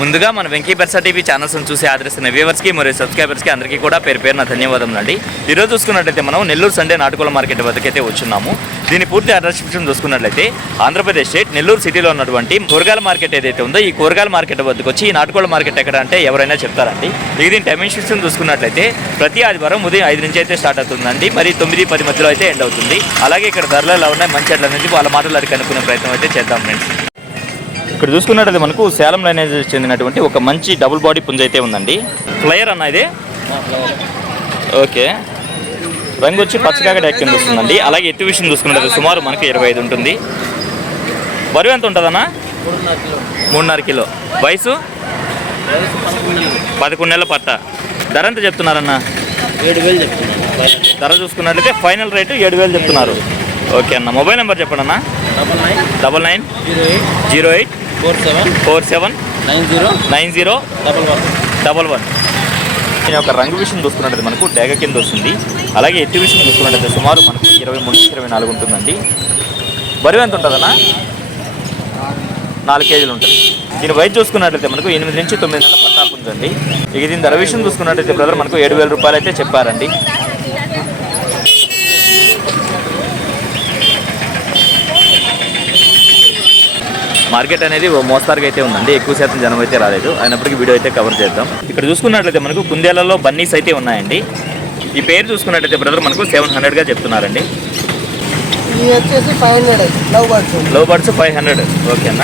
ముందుగా మన వెంకీ బెర్సా టీవీ ఛానల్స్ని చూసి ఆదరిస్తున్న వ్యూవర్స్కి మరియు సబ్స్క్రైబర్స్కి అందరికీ కూడా పేరున ధన్యవాదములు అండి. ఈరోజు చూసుకున్నట్లయితే మనం నెల్లూరు సండే నాటుకోళ్ల మార్కెట్ వద్దకైతే వచ్చున్నాము. దీని పూర్తి అడ్రస్ చూసుకున్నట్లయితే ఆంధ్రప్రదేశ్ స్టేట్ నెల్లూరు సిటీలో ఉన్నటువంటి కూరగాయల మార్కెట్ ఏదైతే ఉందో ఈ కూరగాయల మార్కెట్ వద్దకు వచ్చి ఈ నాటుకోళ్ల మార్కెట్ ఎక్కడ అంటే ఎవరైనా చెప్తారండి. దీని టైమింగ్ షిఫ్ట్స్ చూసుకున్నట్లయితే ప్రతి ఆదివారం ఉదయం 5 నుంచి అయితే స్టార్ట్ అవుతుందండి. మరి 9-10 మధ్యలో అయితే ఎండ్ అవుతుంది. అలాగే ఇక్కడ ధరలు ఎలా ఉన్నాయి మంచి అట్ల నుంచి వాళ్ళ మాటలు అడిగి కనుక్కునే ప్రయత్నం అయితే చేద్దాం ఫ్రెండ్స్. ఇక్కడ చూసుకున్నట్లయితే మనకు సేలం లైనేజ్ చెందినటువంటి ఒక మంచి డబుల్ బాడీ పుంజ అయితే ఉందండి. ఫ్లయర్ అన్న ఇది ఓకే. రంగు వచ్చి పచ్చకాగడ కింద వస్తుందండి. అలాగే ఎత్తు విషయం చూసుకున్నట్లయితే సుమారు మనకి 25 ఉంటుంది. బరువు ఎంత ఉంటుందన్నా? 3.5 కిలో. వయసు 11 నెలల పట్ట. ధర ఎంత చెప్తున్నారన్న? 7,000 చెప్తున్నారు. ధర చూసుకున్నట్లయితే ఫైనల్ రేటు 7,000 చెప్తున్నారు. ఓకే అన్న. మొబైల్ నెంబర్ చెప్పండి అన్న. 990847 909011. నేను ఒక రంగు విషయం చూసుకున్నట్లయితే మనకు డేగ కింద వస్తుంది. అలాగే ఎత్తు విషయం చూసుకున్నట్లయితే సుమారు మనకు 23-24 ఉంటుందండి. బరువు ఎంత ఉంటుందన్నా? 4 కేజీలు ఉంటుంది. దీని వయసు చూసుకున్నట్లయితే మనకు 8 నుంచి 9 నెలల పట్టాపు ఉందండి. ఇక దీని ధర విషయం చూసుకున్నట్లయితే బ్రదర్ మనకు 7,000 రూపాయలు అయితే చెప్పారండి. మార్కెట్ అనేది మోస్తారుగా అయితే ఉందండి. ఎక్కువ శాతం జనం అయితే రాలేదు. అయినప్పటికీ వీడియో అయితే కవర్ చేద్దాం. ఇక్కడ చూసుకున్నట్లయితే మనకు కుందేళ్లలో బన్నీస్ అయితే ఉన్నాయండి. ఈ పేరు చూసుకున్నట్లయితే బ్రదర్ మనకు 700గా చెప్తున్నారండి. Love birds 500. ఓకే అన్న.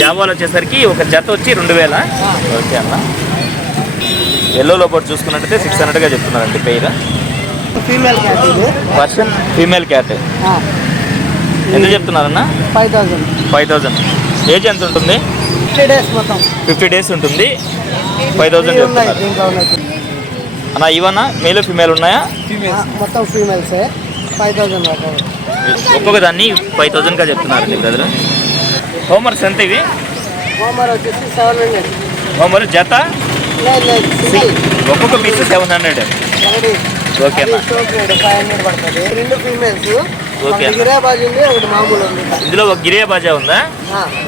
జావాలు వచ్చేసరికి ఒక జత వచ్చి 2,000. ఓకే అన్న. ఎల్లో లవ్ బర్డ్ చూసుకున్నట్లయితే 600గా చెప్తున్నారండి పేరు. పర్షియన్ ఫీమేల్ క్యాట్ ఎంత చెప్తున్నారన్న? 5,000. ఏజ్ ఎంత ఉంటుంది? 50 డేస్ ఉంటుంది. 5,000 చెప్తున్నారు అన్న. ఇవన్నా మేల్ ఫీమేల్ ఉన్నాయా? మొత్తం ఫీమేల్స్. 5,000 ఒక్కొక్క దాన్ని 5,000గా చెప్తున్నారండి బ్రదర్. హోంవర్క్స్ ఎంత ఇవి? హోమర్ వచ్చేసి 700. హోంవర్ జత ఒక్కొక్క పీస్ 700. ఓకే అన్న. 500 పడుతుంది. 2 ఫీమేల్స్. ఓకే. గిరేబాజీ ఉంది, ఒకటి మామూలు ఉంది. ఇందులో ఒక గిరియా బాజా ఉందా?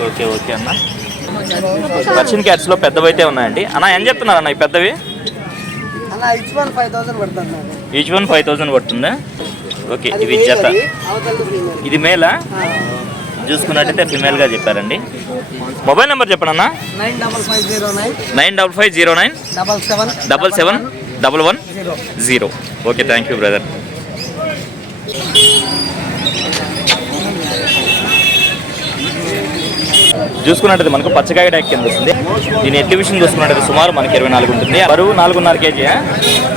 ఓకే ఓకే అన్న. పర్షియన్ క్యాట్స్లో పెద్దవైతే ఉన్నాయండి అన్న. ఏం చెప్తున్నారు అన్న ఈ పెద్దవి? అన్న ఈచ్ వన్ 5,000 పడుతుంది. ఈచ్ వన్ 5,000 పడుతుందా? ఓకే. ఇవి జత. ఇది మేలా? చూసుకున్నట్టయితే ఫిమేల్గా చెప్పారండి. మొబైల్ నెంబర్ చెప్పండి అన్న. 95509 771110. ఓకే. Thank you brother. చూసుకున్నట్టయితే మనకు పచ్చకాయ ట్యాక్ కింద వస్తుంది. దీని ఎట్ల విషయం చూసుకున్నట్టయితే సుమారు మనకి 24 ఉంటుంది. బరువు 4.5 కేజీ.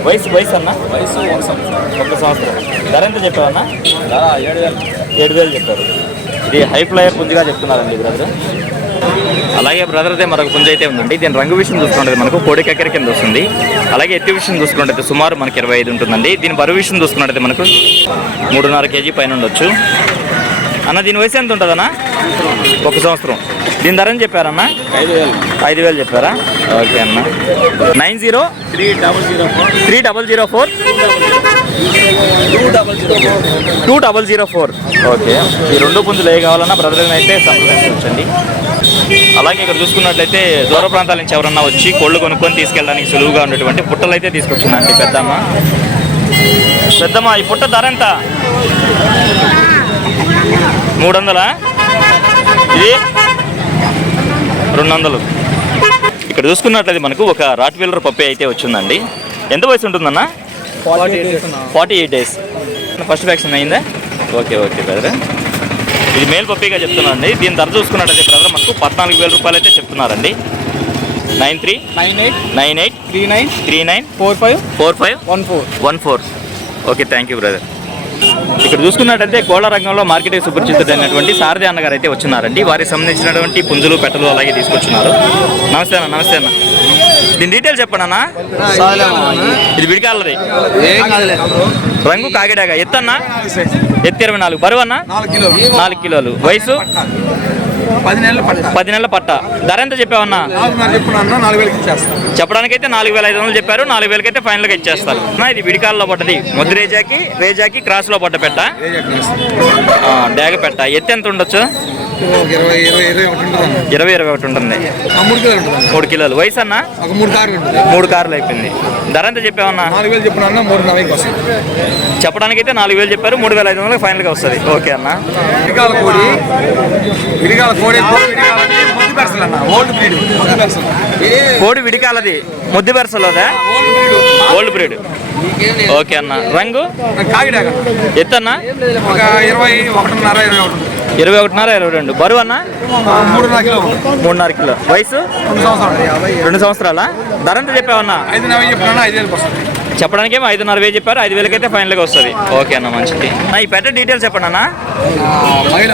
వయసు అన్న? 1 సంవత్సరం. ధర ఎంత చెప్పావన్నా? 7,000 చెప్పారు. ఇది హై ఫ్లయర్ పుంజిగా చెప్తున్నారండి బ్రదర్. అలాగే బ్రదర్ అయితే మరొక పుంజ అయితే ఉందండి. దీని రంగు విషయం చూసుకుంటే మనకు కోడి కక్కెర కింద వస్తుంది. అలాగే ఎత్తు విషయం చూసుకుంటే సుమారు మనకి 25 ఉంటుందండి. దీని బరువు విషయం చూసుకున్నట్టయితే మనకు 3.5 కేజీ పైన ఉండొచ్చు అన్న. దీని వయసు ఎంత ఉంటుందన్నా? 1 సంవత్సరం. దీని ధర అని చెప్పారన్నా? 5,000 చెప్పారా? ఓకే అన్న. 903004 2004. ఓకే. ఈ 2 పుంజులు ఏ కావాలన్నా బ్రదర్ని అయితే సంప్రదించండి. అలాగే ఇక్కడ చూసుకున్నట్లయితే దూర ప్రాంతాల నుంచి ఎవరన్నా వచ్చి కోళ్ళు కొనుక్కొని తీసుకెళ్ళడానికి సులువుగా ఉన్నటువంటి పుట్టలు అయితే తీసుకొచ్చిందండి పెద్దమ్మ. ఈ పుట్ట ధర ఎంత? 300. ఇది 200. ఇక్కడ చూసుకున్నట్లయితే మనకు ఒక రాట్ వీలర్ పప్పి అయితే వచ్చిందండి. ఎంత వయసు ఉంటుందన్న? 48 డేస్. ఫస్ట్ వ్యాక్సిన్ అయిందా? Okay okay brother. ఇది మేల్ పప్పీగా చెప్తున్నానండి. దీని ధర చూసుకున్నట్టయితే బ్రదర్ మనకు 14,000 రూపాయలు అయితే చెప్తున్నారండి. 939839454514. ఓకే. Thank you brother. ఇక్కడ చూసుకున్నట్టయితే కోళ్ల రంగంలో మార్కెట్ సుపరిచితుడైనటువంటి సారథి అన్నగారు అయితే వచ్చినారండి. వారికి సంబంధించినటువంటి పుంజులు పెట్టలు అలాగే తీసుకొచ్చినారు. నమస్తే అన్న. నమస్తే అన్న. దీని డీటెయిల్స్ చెప్పండి అన్న. ఇది విడికాలది. రంగు కాకిడాగా. ఎత్తన్నా? ఎత్తు 24. బరువు అన్న? 4 కిలోలు. వయసు 10 నెలల పట్ట. ధర ఎంత చెప్పావన్నా? చెప్పడానికైతే 4,500 చెప్పారు. 4,000 అయితే ఫైనల్గా ఇచ్చేస్తారు. ఇది విడికాలలో పడ్డది. ముద్దు రేజాకి క్రాస్లో పడ్డ పెట్ట. డాగ పెట్ట. ఎత్తు ఎంత ఉండొచ్చు? ఒక 20-21 ఉంటుంది. 3 కిలోలు ఉంటుంది. 3 కిలోలు. వయసు అన్న ఒక 3 కార్లు ఉంటుంది. 3 కార్లు అయిపోయింది. ధర ఎంత చెప్పామన్నా? 4,000 చెప్పిన అన్న 3,000 వస్తుంది. చెప్పడానికి అయితే 4,000 చెప్పారు. 3,500 ఫైనల్గా వస్తుంది. ఓకే అన్న. విడిగాల కోడి ముద్దు పెరసలు అన్న. ఓల్డ్ బ్రీడ్ ముద్దు పెరసలు. కోడి విడికాలది ముద్దు బెరసలోదా? Old breed. ఓకే అన్న. రంగు కాకిడాక. ఎత్తన్న ఒక 21.5 21.5-22. బరువు అన్న 3.5 కిలో. 3.5 కిలో. వయసు 2 సంవత్సరాలు. 2 సంవత్సరాల. ధర ఎంత చెప్పావన్నా? 5,000 చెప్పిన 5,000 వస్తుంది. చెప్పడానికి ఏమో 5,500 చెప్పారు. 5,000 అయితే ఫైనల్గా వస్తుంది. ఓకే అన్న, మంచిది. ఈ పెట్ట డీటెయిల్స్ చెప్పండి అన్న.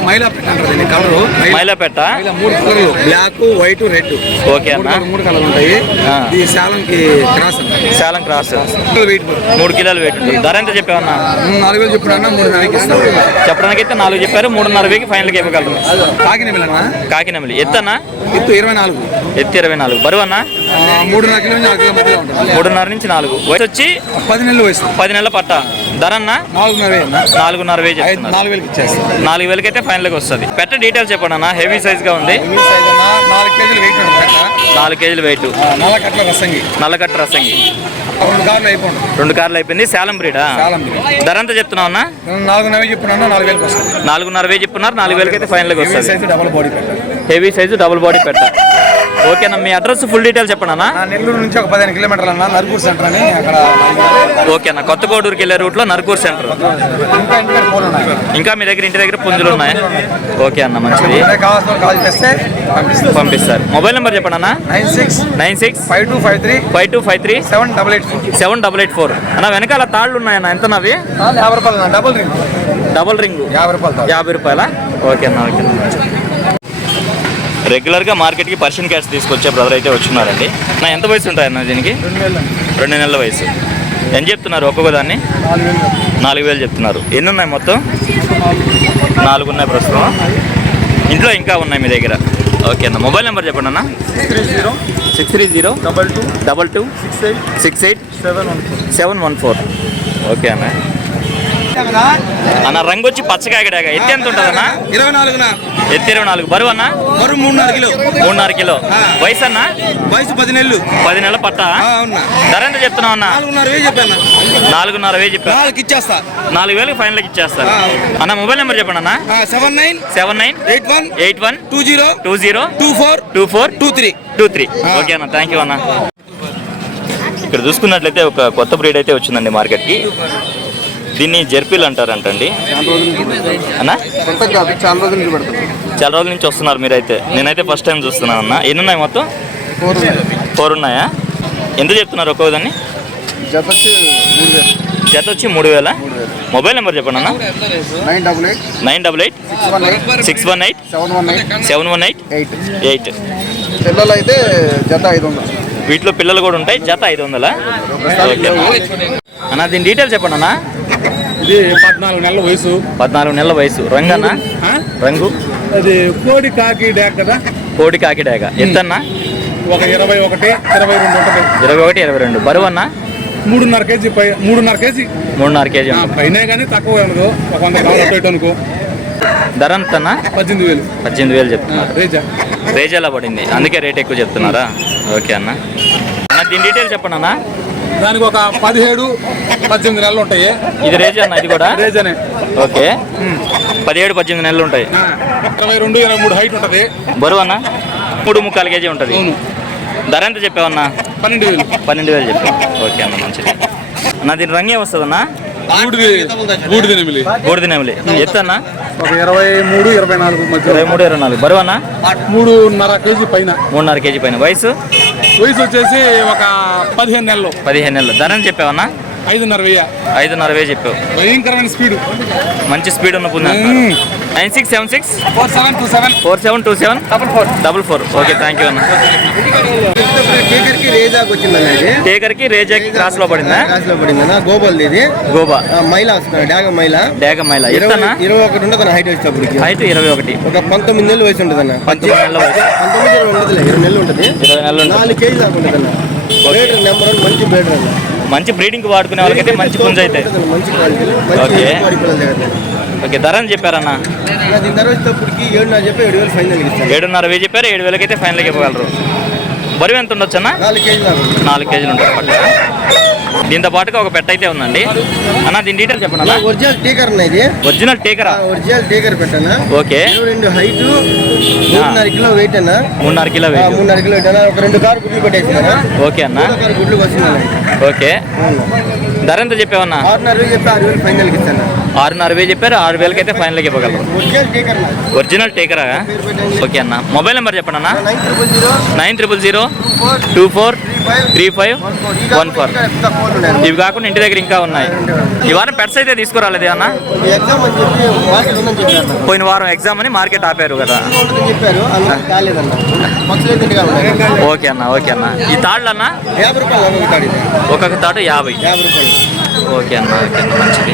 మైలా పెట్టండి కలరు. మైలా పెట్ట 3 కలర్లు, బ్లాక్, వైట్, రెడ్. ఓకే అన్న. 3 కలర్లు ఉంటాయి. ఈ శాలంకి క్రాస్ శాలం క్రాస్. వెయిట్ 3 కిలోలు వెయిట్. ధర ఎంత చెప్పావన్నా? 4,000 చెప్పిన 3,000 ఇస్తాను. చెప్పడానికి అయితే 4 చెప్పారు. 3.5 ఫైనల్గా ఇవ్వగలరు. కాకినమిలన్నా. కాకినమిలి. ఎత్తన్నా? ఎత్తు 24. ఎత్తు 24. బరువు అన్న 3.5 కిలో నుంచి 4 కిలో మధ్యలో ఉంటుంది. 3.5 నుంచి 4. వయసు వచ్చి 10 నెలలు వయసు. 10 నెలల పట్ట. ధర అన్న 4.5 చెప్తున్నారు. 4,000 ఇచ్చేస్తాను. 4,000 అయితే ఫైనల్గా వస్తుంది. పెట్ట డీటెయిల్స్ చెప్పండి అన్న. హెవీ సైజ్గా ఉంది. 4 కేజీలు వెయిట్ ఉంటుంది. 4 కేజీలు వెయిట్. నల్లకట్ల రసంగి. నల్లకట్ట రసంగి. 2 కార్లు అయిపోయింది. 2 కార్లు అయిపోయింది. శాలం బ్రీడా? శాలం బ్రీడ్. ధర ఎంత చెప్తున్నావు అన్న? 4,000 చెప్పిన 4,000 వస్తుంది. 4.5 చెప్తున్నారు. 4,000 అయితే ఫైనల్గా వస్తుంది. సైజు డబుల్ బాడీ పెట్ట. హెవీ సైజు డబుల్ బాడీ పెట్ట. ఓకేనా. మీ అడ్రస్ ఫుల్ డీటెయిల్స్ చెప్పండి అన్న. నెల్లూరు నుంచి ఒక 15 కిలోమీటర్లు అన్న. నర్గూర్ సెంటర్ అని అక్కడ. ఓకేనా. కొత్త కోడూరుకి వెళ్ళే రూట్లో నర్గూర్ సెంటర్. ఇంకా మీ దగ్గర ఇంటి దగ్గర పుంజులు ఉన్నాయి? ఓకే అన్న, మంచిది. కావాల్సిన కాల్ చేస్తే పంపిస్తారు. మొబైల్ నెంబర్ చెప్పండి అన్న. 96 5253 5253 7884. 7884. అన్న వెనకాల తాళ్ళు ఉన్నాయన్న. ఎంత నవి? 50 రూపాయలు అన్న. Double ring. డబుల్ రింగ్ 50 రూపాయలు. 50 రూపాయల. ఓకే అన్న. ఓకే. రెగ్యులర్గా మార్కెట్కి పర్షియన్ క్యాట్స్ తీసుకొచ్చే బ్రదర్ అయితే వచ్చున్నారండి. నా ఎంత వయసు ఉంటాయన్న దీనికి? 2 నెలల వయసు. ఎంత చెప్తున్నారు ఒక్కొక్క దాన్ని? 4,000 చెప్తున్నారు. ఎన్ని ఉన్నాయి మొత్తం? 4 ఉన్నాయి ప్రస్తుతం. ఇంట్లో ఇంకా ఉన్నాయి మీ దగ్గర? ఓకే అన్న. మొబైల్ నెంబర్ చెప్పండి అన్న. 630 22 68 714. ఓకే అన్న. అన్న రంగు వచ్చి పచ్చకాయగడాక. ఎత్తి ఎంత ఉంటుంది అన్న? 24. ఎత్తి 24. బరువు అన్న? బరువు 3.5 కిలో. 3.5 కిలో. వయసు అన్న? వయసు 10 నెలలు. 10 నెలల పట్ట. ధర ఎంత చెప్తున్నావు అన్న? 4,500 చెప్పాను. 4.5 చెప్పాను. 4,000 ఇచ్చేస్తా. 4,000 ఫైనల్కి ఇచ్చేస్తారు అన్న. మొబైల్ నెంబర్ చెప్పండి అన్న. 79 81 20 24 23. ఓకే అన్న, థ్యాంక్ యూ అన్న. ఇక్కడ చూసుకున్నట్లయితే ఒక కొత్త బ్రీడ్ అయితే వచ్చిందండి మార్కెట్కి. దీన్ని జెర్పీలు అంటారంటండి అన్న. చాలా రోజుల నుంచి వస్తున్నారు మీరైతే. నేనైతే ఫస్ట్ టైం చూస్తున్నాను అన్న. ఎన్ని ఉన్నాయి మొత్తం? 4 ఉన్నాయా? ఎంత చెప్తున్నారు ఒక్కొక్క దాన్ని? జత వచ్చి 3,000. మొబైల్ నెంబర్ చెప్పండి అన్న. 988 618 718 8. పిల్లలు అయితే జత 500. వీటిలో పిల్లలు కూడా ఉంటాయి. జత 500. ఓకే అన్న. దీని డీటెయిల్స్ చెప్పండి అన్న. ఇది 14 నెలల వయసు. 14 నెలల వయసు. రంగు అన్న? రంగు అది కోడి కాకి డాక్ కదా. కోడి కాకి డాక. ఎంత అన్న? ఒక 21 22 ఉంటుంది. 21 22. బరువు అన్న? 3.5 కేజీ. 3.5 కేజీ. 3.5 కేజీ. పైన కానీ తక్కువ అనుకో. ఒక 100 గ్రాములు అనుకో. ధర ఎంత అన్న? 18,000. 18,000 చెప్తున్నారు. రేజా రేజాలా పడింది, అందుకే రేట్ ఎక్కువ చెప్తున్నారా? ఓకే అన్న. అన్న దీని డీటెయిల్స్ చెప్పండి అన్న. దానికి ఒక 17 18 నెలలు ఉంటాయి. ఇది రేజా అన్న? ఇది కూడా రేజానే. ఓకే. 17 18 నెలలు ఉంటాయి. 22 23 హైట్ ఉంటుంది. బరువు అన్న? 3.25 కేజీ ఉంటుంది. ధర ఎంత చెప్పావన్నా? 12,000. 12,000 చెప్పావు. ఓకే అన్న, మంచిది అన్న. దీని రంగు ఏమొస్తుంది అన్న? బూడిద నెమిలి. ఎత్తు అన్న? ఒక 23 24 మధ్య. 23 24. బరువు అన్న? 3.5 కేజీ పైన. 3.5 కేజీ పైన. వయసు వచ్చేసి ఒక 15 నెలలు. 15 నెలలు. ధర అని చెప్పావన్నా? 5,500 చెప్పావు. భయంకరమైన స్పీడ్, మంచి స్పీడ్ ఉన్న పుంజు. 9676 4727 4727 44. ఓకే, థ్యాంక్ యూ అన్న. టేకర్కి రేజాకి క్రాస్ లో పడిందా? గోబల్ ఇది గోబా మైలా వస్తుంది. డాగ మైలా. ఎత్తన్న? 21 ఉంటుంది హైట్ వచ్చేటప్పటికి. హైట్ 21. ఒక 19 నెలల వయసు ఉంటుంది అన్న. 19 నెలల వయసు. 20 నెలలు ఉంటుంది. 20 నెలలు. 4 కేజీ దాకా ఉంటుంది అన్న. బేటర్ నెంబర్ 1 మంచి బేటర్ అన్న. మంచి బ్రీడింగ్ వాడుకునే వాళ్ళకైతే మంచి పుంజు అయితే. మంచి క్వాలిటీ. ఓకే. ఓకే, ధర అని చెప్పారన్న? ఇంకా దీని ధర వచ్చేటప్పటికి 7.5 చెప్పి 7,000 ఫైనల్ ఇస్తాను. 7,500 చెప్పారు, 7,000 అయితే ఫైనల్కి ఇవ్వగలరు. బరువు ఎంత ఉండొచ్చు అన్న? 4 కేజీలు దాకా ఉంటుంది. 4 కేజీలు ఉంటుంది పట్ట. దీంతో పాటుగా ఒక పెట్ట అయితే ఉందండి అన్న. దీని డీటెయిల్ చెప్పండి అన్న. ఒరిజినల్ టీకర్ అన్న ఇది. ఒరిజినల్ టేకరా? ఒరిజినల్ టీకర్ పెట్టానా. ఓకే. 22 హైట్, 3.5 కిలో వెయిట్ అన్న. 3.5 కిలో వెయిట్. 3.5 కిలో వెయిట్ అన్న. ఒక 2 కారు గుడ్లు పెట్టేసినా. ఓకే అన్న. 2 కారు గుడ్లు వచ్చిందన్న. ఓకే, ధర ఎంత చెప్పావన్నా? 6.5 చెప్పి 6,000 ఫైనల్కి ఇస్తాను. 6,500 చెప్పారు, 6,000 అయితే ఫైనల్కి ఇవ్వగలరు. ఒరిజినల్ టీకర్ అన్న. ఒరిజినల్ టేకరా? ఓకే అన్న. మొబైల్ నెంబర్ చెప్పండి అన్న. 9000 900243514. ఇవి కాకుండా ఇంటి దగ్గర ఇంకా ఉన్నాయి. ఈ వారం పెట్స్ అయితే తీసుకురాలేదు అన్న? ఎగ్జామ్ అని చెప్పి మార్కెట్ ఉందని చెప్పారు. పోయిన వారం ఎగ్జామ్ అని మార్కెట్ ఆపారు కదా. చెప్పారు అందులో కాలేదన్న. పక్షులు అయితే ఇంటిగా ఉన్నాయి. ఓకే అన్న, ఓకే అన్న. ఈ తాళ్ళు అన్న? 50 రూపాయలు అన్న ఒక తాడు ఇది. ఒక్కొక్క తాడు 50. 50 రూపాయలు. ఓకే అన్న, ఓకే అన్న, మంచిది.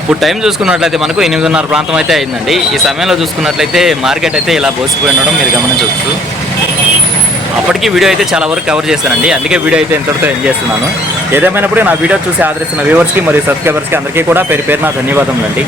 ఇప్పుడు టైం చూసుకున్నట్లయితే మనకు 8:30 ప్రాంతం అయితే అయిందండి. ఈ సమయంలో చూసుకున్నట్లయితే మార్కెట్ అయితే ఇలా బోసిపోయి ఉండడం మీరు గమనించవచ్చు. అప్పటికి వీడియో అయితే చాలా వరకు కవర్ చేశానండి, అందుకే వీడియో అయితే ఇంతటితో ఎండ్ చేస్తున్నాను. ఏదేమైనప్పుడు నా వీడియో చూసి ఆదరిస్తున్న వ్యూవర్స్కి మరియు సబ్స్క్రైబర్స్కి అందరికీ కూడా పేరు పేరున ధన్యవాదములండి.